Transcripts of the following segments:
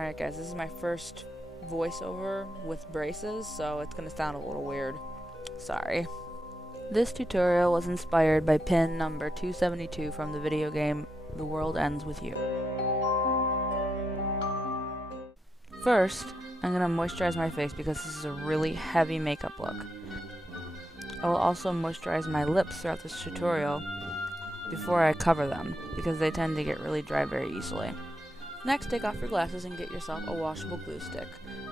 Alright guys, this is my first voiceover with braces, so it's gonna sound a little weird. Sorry. This tutorial was inspired by pin number 272 from the video game The World Ends With You. First, I'm gonna moisturize my face because this is a really heavy makeup look. I will also moisturize my lips throughout this tutorial before I cover them, because they tend to get really dry very easily. Next, take off your glasses and get yourself a washable glue stick,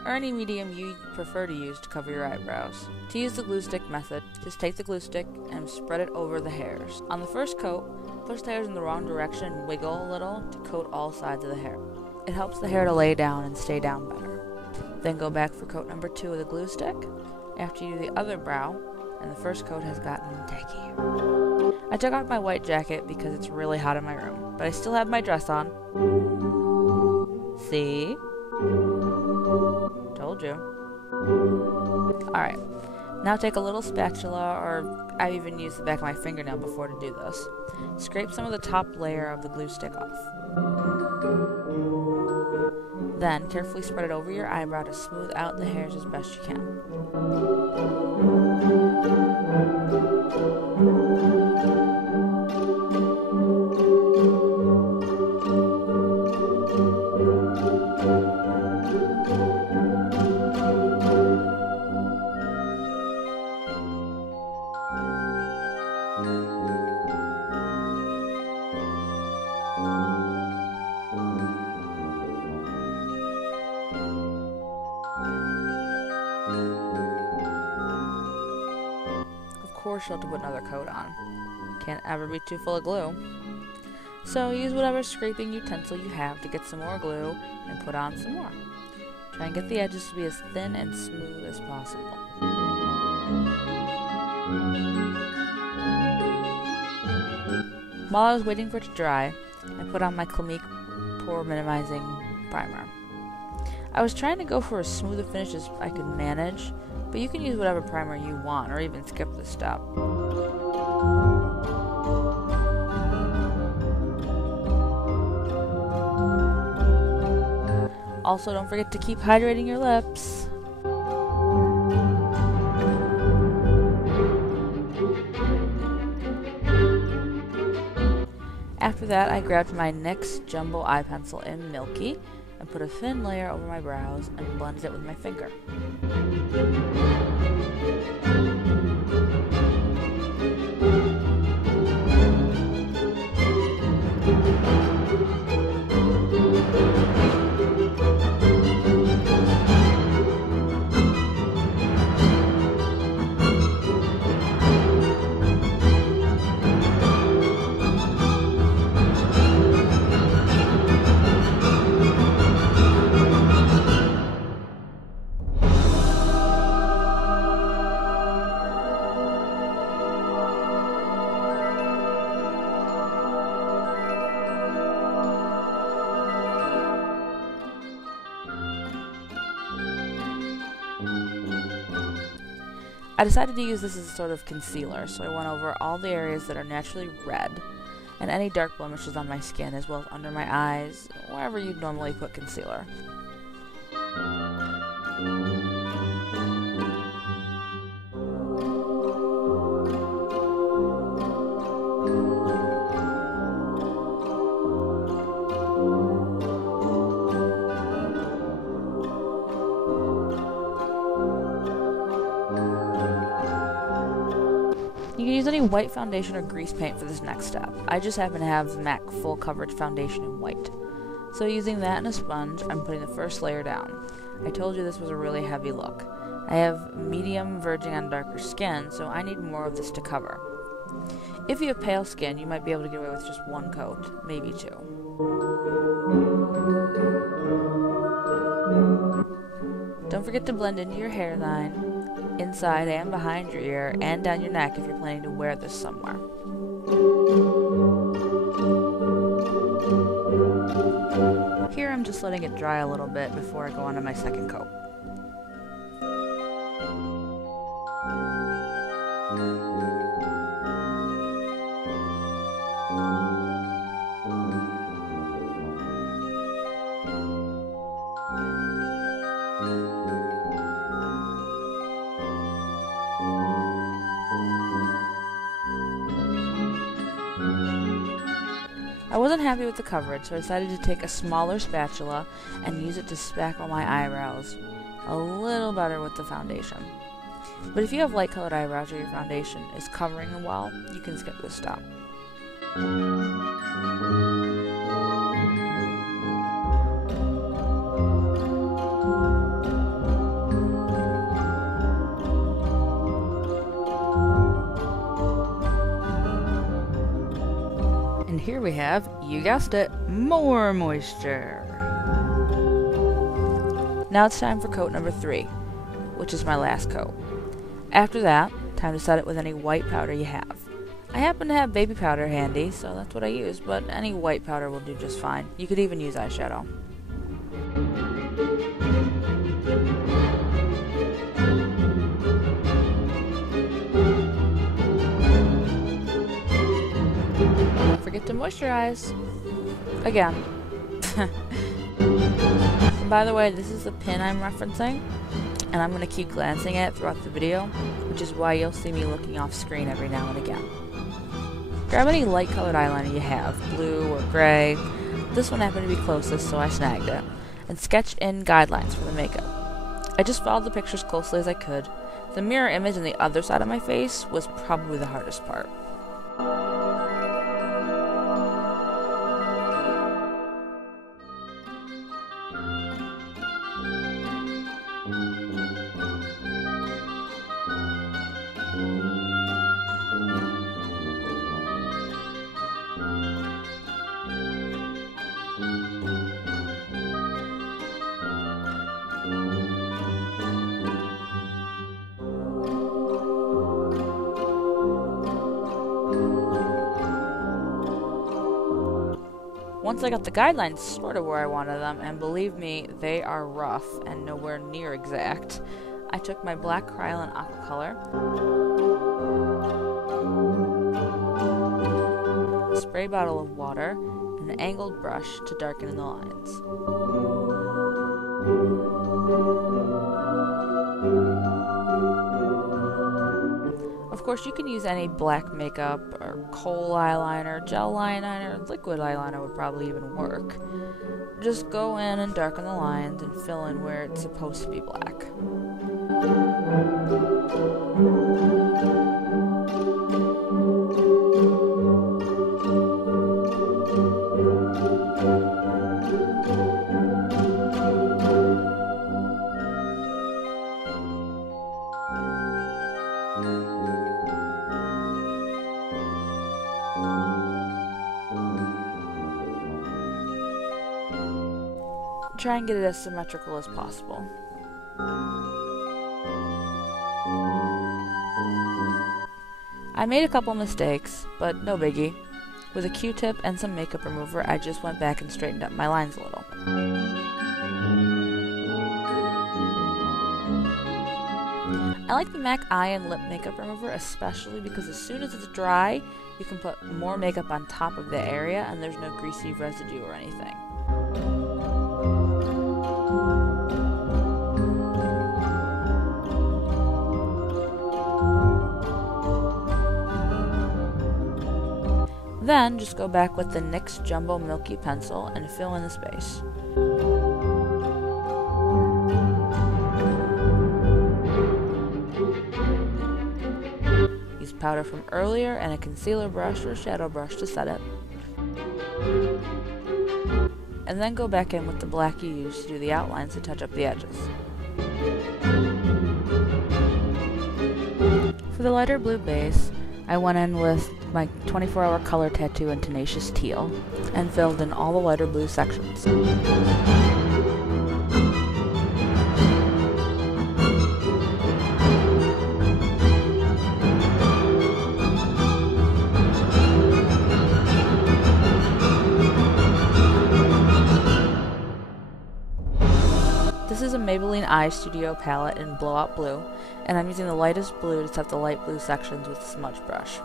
or any medium you prefer to use to cover your eyebrows. To use the glue stick method, just take the glue stick and spread it over the hairs. On the first coat, push the hairs in the wrong direction and wiggle a little to coat all sides of the hair. It helps the hair to lay down and stay down better. Then go back for coat number 2 with a glue stick, after you do the other brow, and the first coat has gotten tacky. I took off my white jacket because it's really hot in my room, but I still have my dress on. See? Told you. Alright, now take a little spatula, or I've even used the back of my fingernail before to do this. Scrape some of the top layer of the glue stick off. Then, carefully spread it over your eyebrow to smooth out the hairs as best you can. Of course you'll have to put another coat on. Can't ever be too full of glue. So use whatever scraping utensil you have to get some more glue and put on some more. Try and get the edges to be as thin and smooth as possible. While I was waiting for it to dry, I put on my Clinique Pore Minimizing Primer. I was trying to go for as smooth a finish as I could manage, but you can use whatever primer you want, or even skip this step. Also, don't forget to keep hydrating your lips. After that, I grabbed my NYX Jumbo Eye Pencil in Milky and put a thin layer over my brows and blended it with my finger. I decided to use this as a sort of concealer, so I went over all the areas that are naturally red, and any dark blemishes on my skin, as well as under my eyes, wherever you'd normally put concealer. You can use any white foundation or grease paint for this next step. I just happen to have MAC Full Coverage Foundation in white. So using that and a sponge, I'm putting the first layer down. I told you this was a really heavy look. I have medium verging on darker skin, so I need more of this to cover. If you have pale skin, you might be able to get away with just one coat, maybe 2. Don't forget to blend into your hairline, inside and behind your ear, and down your neck if you're planning to wear this somewhere. Here I'm just letting it dry a little bit before I go on to my second coat. I wasn't happy with the coverage, so I decided to take a smaller spatula and use it to spackle my eyebrows a little better with the foundation. But if you have light colored eyebrows or your foundation is covering them well, you can skip this step. And here we have, you guessed it, more moisture. Now it's time for coat number 3, which is my last coat. After that, time to set it with any white powder you have. I happen to have baby powder handy, so that's what I use, but any white powder will do just fine. You could even use eyeshadow. Don't forget to moisturize. Again. By the way, this is the pin I'm referencing, and I'm going to keep glancing at it throughout the video, which is why you'll see me looking off screen every now and again. Grab any light colored eyeliner you have, blue or gray. This one happened to be closest, so I snagged it, and sketch in guidelines for the makeup. I just followed the pictures closely as I could. The mirror image on the other side of my face was probably the hardest part. Once I got the guidelines sort of where I wanted them, and believe me, they are rough and nowhere near exact, I took my black Krylon aqua color, a spray bottle of water, and an angled brush to darken in the lines. Of course, you can use any black makeup or kohl eyeliner, gel eyeliner, liquid eyeliner would probably even work. Just go in and darken the lines and fill in where it's supposed to be black. Try and get it as symmetrical as possible. I made a couple mistakes, but no biggie. With a Q-tip and some makeup remover, I just went back and straightened up my lines a little. I like the MAC eye and lip makeup remover especially because as soon as it's dry, you can put more makeup on top of the area and there's no greasy residue or anything. Then, just go back with the NYX Jumbo Milky Pencil and fill in the space. Use powder from earlier and a concealer brush or shadow brush to set it. And then go back in with the black you used to do the outlines to touch up the edges. For the lighter blue base, I went in with my 24-hour color tattoo in Tenacious Teal and filled in all the lighter blue sections. This is a Maybelline Eye Studio palette in Blowout Blue, and I'm using the lightest blue to set the light blue sections with a smudge brush.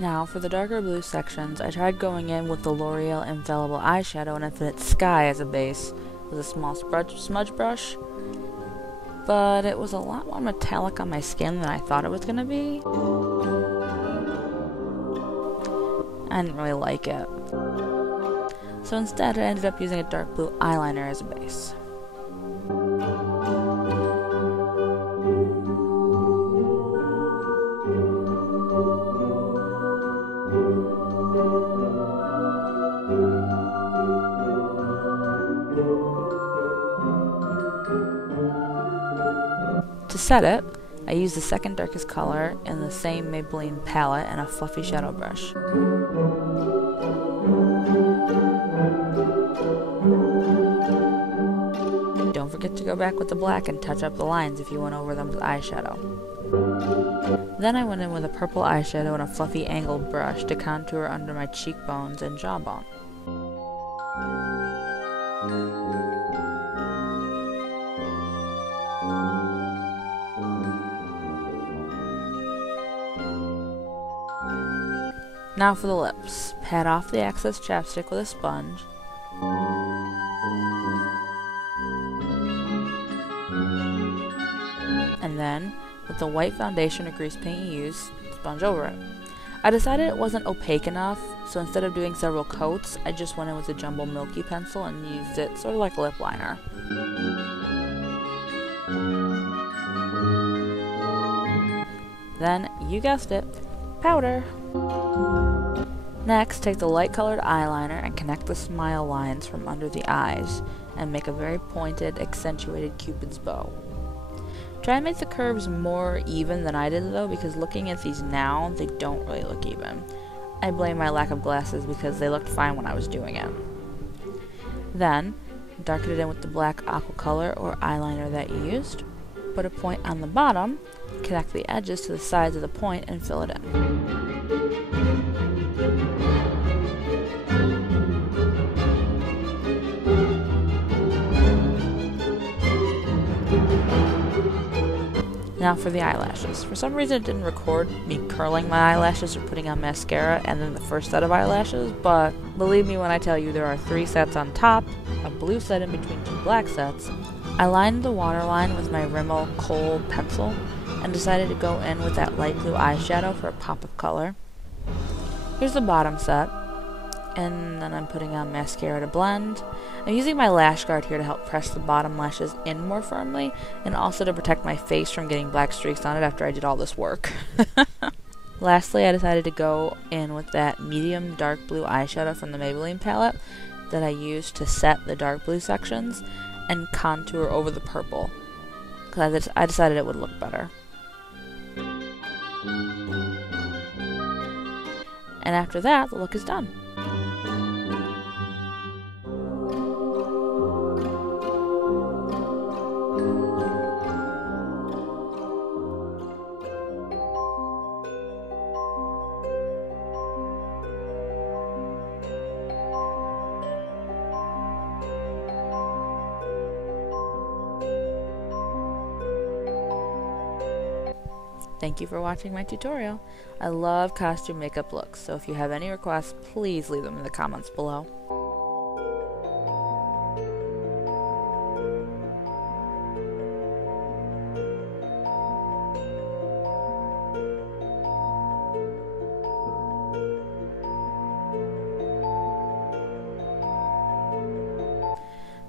Now, for the darker blue sections, I tried going in with the L'Oreal Infallible Eyeshadow and Infinite Sky as a base with a small smudge brush, but it was a lot more metallic on my skin than I thought it was going to be. I didn't really like it. So instead, I ended up using a dark blue eyeliner as a base. To set it, I used the second darkest color in the same Maybelline palette and a fluffy shadow brush. Don't forget to go back with the black and touch up the lines if you went over them with eyeshadow. Then I went in with a purple eyeshadow and a fluffy angled brush to contour under my cheekbones and jawbone. Now for the lips. Pat off the excess chapstick with a sponge. And then, with the white foundation or grease paint you use, sponge over it. I decided it wasn't opaque enough, so instead of doing several coats, I just went in with a jumbo milky pencil and used it sort of like a lip liner. Then, you guessed it, powder! Next, take the light colored eyeliner and connect the smile lines from under the eyes and make a very pointed, accentuated cupid's bow. Try and make the curves more even than I did though, because looking at these now, they don't really look even. I blame my lack of glasses because they looked fine when I was doing it. Then, darken it in with the black aqua color or eyeliner that you used. Put a point on the bottom, connect the edges to the sides of the point and fill it in. Now for the eyelashes. For some reason it didn't record me curling my eyelashes or putting on mascara and then the first set of eyelashes, but believe me when I tell you there are 3 sets on top, a blue set in between 2 black sets. I lined the waterline with my Rimmel Kohl pencil and decided to go in with that light blue eyeshadow for a pop of color. Here's the bottom set, and then I'm putting on mascara to blend. I'm using my lash guard here to help press the bottom lashes in more firmly, and also to protect my face from getting black streaks on it after I did all this work. Lastly, I decided to go in with that medium dark blue eyeshadow from the Maybelline palette that I used to set the dark blue sections and contour over the purple, because I decided it would look better. And after that, the look is done. Thank you for watching my tutorial. I love costume makeup looks, so if you have any requests, please leave them in the comments below.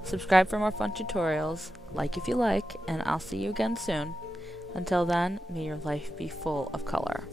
Subscribe for more fun tutorials, like if you like, and I'll see you again soon. Until then, may your life be full of color.